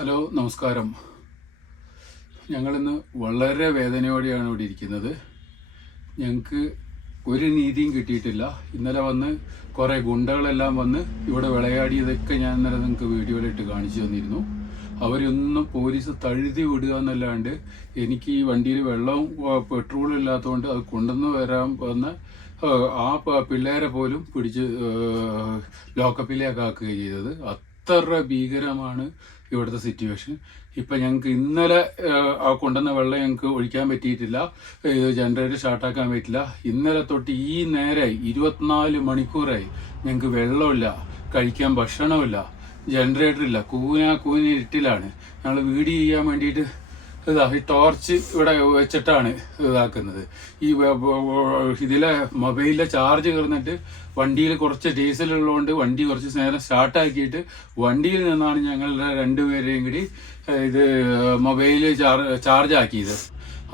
Hello, നമസ്കാരം. ഞങ്ങളിന്ന് വളരെ വേദനയോടെയാണ് ഇവിടെ ഇരിക്കുന്നത്. ഞങ്ങൾക്ക് ഒരു നീതിയും കിട്ടിയിട്ടില്ല. ഇന്നലെ വന്ന് കുറേ ഗുണ്ടകളെല്ലാം വന്ന് ഇവിടെ വിളയാടിയതൊക്കെ ഞാൻ ഇന്നലെ നിങ്ങൾക്ക് വീഡിയോയിലിട്ട് കാണിച്ചു തന്നിരുന്നു. അവരൊന്നും പോലീസ് തഴുതി വിടുക എന്നല്ലാണ്ട് എനിക്ക് ഈ വണ്ടിയിൽ വെള്ളവും പെട്രോളും ഇല്ലാത്തതുകൊണ്ട് അത് കൊണ്ടുവന്ന് വരാൻ വന്ന ആ പിള്ളേരെ പോലും പിടിച്ച് ലോക്കപ്പിലേക്ക് ആക്കുകയാണ് ചെയ്തത്. അത്ര ഭീകരമാണ് ഇവിടുത്തെ സിറ്റുവേഷൻ. ഇപ്പം ഞങ്ങൾക്ക് ഇന്നലെ കൊണ്ടുവന്ന വെള്ളം ഞങ്ങൾക്ക് ഒഴിക്കാൻ പറ്റിയിട്ടില്ല, ജനറേറ്റർ സ്റ്റാർട്ടാക്കാൻ പറ്റില്ല. ഇന്നലെ തൊട്ട് ഈ നേരമായി 24 മണിക്കൂറായി ഞങ്ങൾക്ക് വെള്ളമില്ല, കഴിക്കാൻ ഭക്ഷണമില്ല, ജനറേറ്റർ ഇല്ല. കൂനിരുട്ടിലാണ് ഞങ്ങൾ വീഡിയോ ചെയ്യാൻ വേണ്ടിയിട്ട് ഈ ടോർച്ച് ഇവിടെ വെച്ചിട്ടാണ് ഇതാക്കുന്നത്. ഇതിലെ മൊബൈലിലെ ചാർജ് കയറുന്നിട്ട് വണ്ടിയിൽ കുറച്ച് ഡീസലുള്ളതുകൊണ്ട് വണ്ടി കുറച്ച് നേരം സ്റ്റാർട്ടാക്കിയിട്ട് വണ്ടിയിൽ നിന്നാണ് ഞങ്ങളുടെ രണ്ടുപേരെയും കൂടി ഇത് മൊബൈൽ ചാർജ് ആക്കിയത്.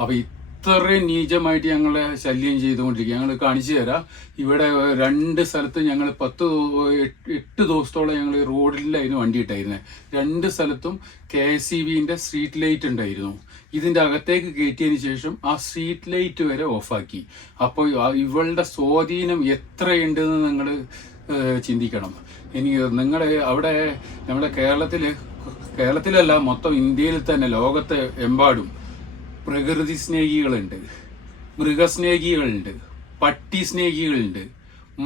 അപ്പോൾ ഇത്രയും നീചമായിട്ട് ഞങ്ങളെ ശല്യം ചെയ്തുകൊണ്ടിരിക്കുക. ഞങ്ങൾ കാണിച്ചു തരാം. ഇവിടെ 2 സ്ഥലത്ത് ഞങ്ങൾ 8 ദിവസത്തോളം ഞങ്ങൾ റോഡിലായിരുന്നു വണ്ടി ഇട്ടായിരുന്നത്. 2 സ്ഥലത്തും KSEBിൻ്റെ സ്ട്രീറ്റ് ലൈറ്റ് ഉണ്ടായിരുന്നു. ഇതിൻ്റെ അകത്തേക്ക് കയറ്റിയതിന് ശേഷം ആ സ്ട്രീറ്റ് ലൈറ്റ് വരെ ഓഫാക്കി. അപ്പോൾ ഇവളുടെ സ്വാധീനം എത്രയുണ്ടെന്ന് നിങ്ങൾ ചിന്തിക്കണം. നിങ്ങളുടെ അവിടെ നമ്മുടെ കേരളത്തിലല്ല, മൊത്തം ഇന്ത്യയിൽ തന്നെ ലോകത്തെ എമ്പാടും പ്രകൃതി സ്നേഹികളുണ്ട്, മൃഗസ്നേഹികളുണ്ട്, പട്ടി സ്നേഹികളുണ്ട്,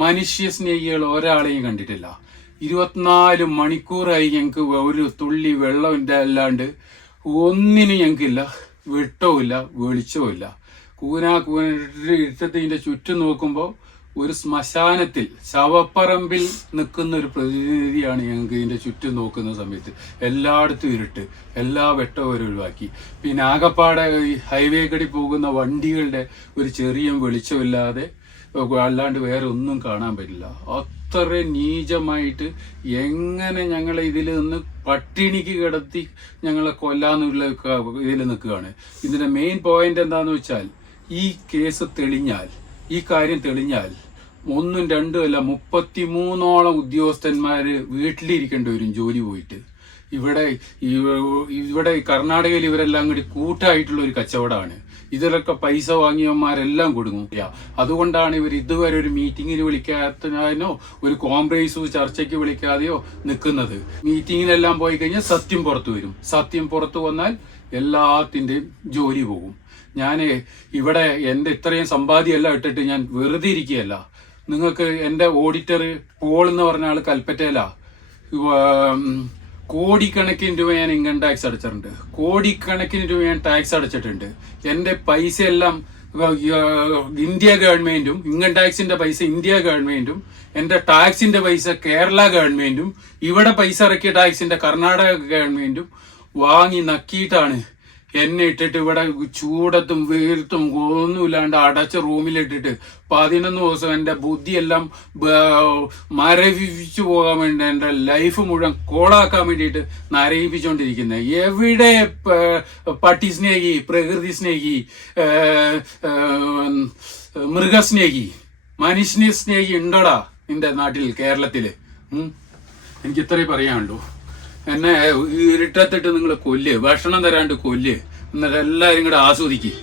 മനുഷ്യ സ്നേഹികൾ ഒരാളെയും കണ്ടിട്ടില്ല. 24 മണിക്കൂറായി ഞങ്ങൾക്ക് ഒരു തുള്ളി വെള്ളമില്ല, അല്ലാണ്ട് ഒന്നിനും ഞങ്ങൾക്കില്ല. വെട്ടവുമില്ല, വെളിച്ചവുമില്ല. ഇരുട്ടത്തിൻ്റെ ചുറ്റും നോക്കുമ്പോൾ ഒരു ശ്മശാനത്തിൽ, ശവപ്പറമ്പിൽ നിൽക്കുന്ന ഒരു പ്രതിനിധിയാണ് ഞങ്ങൾക്ക് ഇതിൻ്റെ ചുറ്റും നോക്കുന്ന സമയത്ത്. എല്ലായിടത്തും ഇരുട്ട്, എല്ലാ വെട്ടവും ഒഴിവാക്കി. പിന്നെ ആകപ്പാടെ ഈ ഹൈവേ കടി പോകുന്ന വണ്ടികളുടെ ഒരു ചെറിയ വെളിച്ചമില്ലാതെ അല്ലാണ്ട് വേറെ ഒന്നും കാണാൻ പറ്റില്ല. അത്ര നീചമായിട്ട് എങ്ങനെ ഞങ്ങളെ ഇതിൽ നിന്ന് പട്ടിണിക്ക് കിടത്തി ഞങ്ങളെ കൊല്ലാന്നുള്ള ഇതിൽ നിൽക്കുകയാണ്. ഇതിൻ്റെ മെയിൻ പോയിന്റ് എന്താണെന്ന് വെച്ചാൽ, ഈ കേസ് തെളിഞ്ഞാൽ, ഈ കാര്യം തെളിഞ്ഞാൽ 1, 2 അല്ല 33ഓളം ഉദ്യോഗസ്ഥന്മാർ വീട്ടിലിരിക്കേണ്ടി വരും ജോലി പോയിട്ട്. ഇവിടെ കർണാടകയിൽ ഇവരെല്ലാം കൂടി കൂട്ടായിട്ടുള്ള ഒരു കച്ചവടമാണ്. ഇതിലൊക്കെ പൈസ വാങ്ങിയവന്മാരെല്ലാം കൊടുങ്ങും. അതുകൊണ്ടാണ് ഇവർ ഇതുവരെ ഒരു മീറ്റിങ്ങിന് വിളിക്കാത്തതിനോ ഒരു കോംപ്രമൈസ് ചർച്ചയ്ക്ക് വിളിക്കാതെയോ നിൽക്കുന്നത്. മീറ്റിങ്ങിനെല്ലാം പോയി കഴിഞ്ഞാൽ സത്യം പുറത്തു വരും. സത്യം പുറത്തു വന്നാൽ എല്ലാത്തിൻ്റെയും ജോലി പോകും. ഞാൻ ഇവിടെ എൻ്റെ ഇത്രയും സമ്പാദ്യമെല്ലാം ഇട്ടിട്ട് ഞാൻ വെറുതെ ഇരിക്കുകയല്ല. നിങ്ങൾക്ക് എൻ്റെ ഓഡിറ്റർ പോൾ എന്ന് പറഞ്ഞ ആൾ കൽപ്പറ്റയിലാ. കോടിക്കണക്കിന് രൂപ ഞാൻ ഇൻകം ടാക്സ് അടച്ചിട്ടുണ്ട്. കോടിക്കണക്കിന് രൂപ ഞാൻ ടാക്സ് അടച്ചിട്ടുണ്ട്. എൻ്റെ പൈസയെല്ലാം ഇന്ത്യ ഗവൺമെൻറ്റും, ഇൻകം ടാക്സിൻ്റെ പൈസ ഇന്ത്യ ഗവൺമെൻറ്റും, എൻ്റെ ടാക്സിൻ്റെ പൈസ കേരള ഗവൺമെൻറ്റും, ഇവിടെ പൈസ ഇറക്കിയ ടാക്സിൻ്റെ കർണാടക ഗവൺമെൻറ്റും വാങ്ങി നക്കിയിട്ടാണ് എന്നെ ഇട്ടിട്ട് ഇവിടെ ചൂടത്തും വീർത്തും ഒന്നുമില്ലാണ്ട് അടച്ച റൂമിലിട്ടിട്ട് 11 ദിവസം എൻ്റെ ബുദ്ധിയെല്ലാം മരവിപ്പിച്ചു പോകാൻ വേണ്ടി, എൻ്റെ ലൈഫ് മുഴുവൻ കോളാക്കാൻ വേണ്ടിയിട്ട് നരയിപ്പിച്ചുകൊണ്ടിരിക്കുന്നത്. എവിടെ പട്ടി സ്നേഹി, പ്രകൃതി സ്നേഹി, മൃഗസ്നേഹി, മനുഷ്യ സ്നേഹി ഉണ്ടോടാ നിന്റെ നാട്ടിൽ, കേരളത്തില്? എനിക്ക് ഇത്രേ പറയാനുള്ളൂ. എന്നെ ഇരുട്ടത്തിട്ട് നിങ്ങൾ കൊല്ല്, ഭക്ഷണം തരാണ്ട് കൊല്ല്, എന്നിട്ട് എല്ലാവരും കൂടെ ആസ്വദിക്കുക.